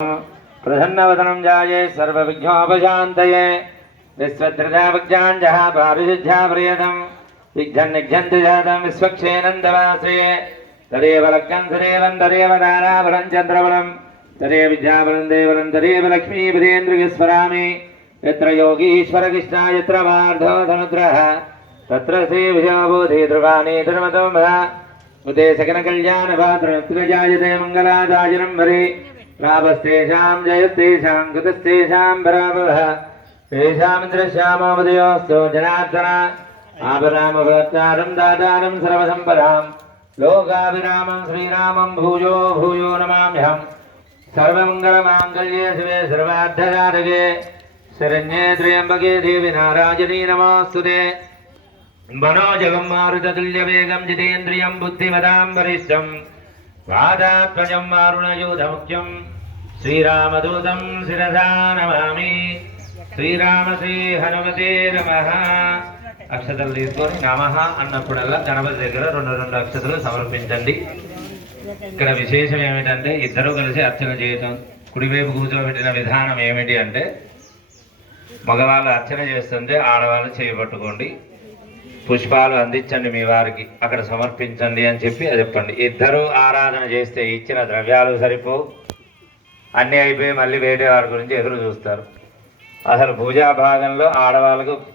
प्रसन्नवदनं जाये सर्वविघ्नोपशान्तये विश्वधृतावज्ञाञ्जः पारिशुद्ध्याप्रियतं विघ्नन्निघ्नन्ति जातं विश्वक्षेनन्दवासये तदेव लग्नं तदेवं तदेव दानाबलं चन्द्रबलं तदेव विद्याबलं देवलं तदेव लक्ष्मीपदेन्द्रियस्मरामि यत्र योगीश्वरकृष्णा यत्र वार्धो धनुद्रः तत्र श्रीविजयबोधि ध्रुवाणि धर्मतोमः उदे सकलकल्याणपात्रजायते मङ्गलादायनं वरे लाभस्तेषां जयस्तेषां कृतस्तेषां पराभवः तेषामिन्द्रश्यामोदयोस्तु जनार्दन आपदामभवत्तारं दातारं सर्वसम्पदां लोकाभिरामं श्रीरामं भूयो भूयो नमाम्यहम् सर्वमङ्गलमाङ्गल्ये शिवे सर्वार्थसाधके शरण्ये त्र्यम्बके देवी नारायणी नमोऽस्तुते मनोजवं मारुततुल्यवेगं जितेन्द्रियं बुद्धिमतां वरिष्ठं वादात्मजं मारुणयूधमुख्यं श्रीरामदूतं शिरसा नमामि श्रीराम श्री हनुमते नमः అక్షతలు తీసుకొని నమః అన్నప్పుడల్లా గణపతి దగ్గర రెండు అక్షతలు సమర్పించండి. ఇక్కడ విశేషం ఏమిటంటే ఇద్దరు కలిసి అర్చన చేయటం. కుడివైపు కూర్చోబెట్టిన విధానం ఏమిటి అంటే మగవాళ్ళు అర్చన చేస్తుంటే ఆడవాళ్ళు చేయబట్టుకోండి, పుష్పాలు అందించండి, మీ వారికి అక్కడ సమర్పించండి అని చెప్పి చెప్పండి. ఇద్దరు ఆరాధన చేస్తే ఇచ్చిన ద్రవ్యాలు సరిపోవు, అన్నీ అయిపోయి మళ్ళీ వేరే వారి గురించి ఎదురు చూస్తారు. అసలు పూజా భాగంలో ఆడవాళ్ళకు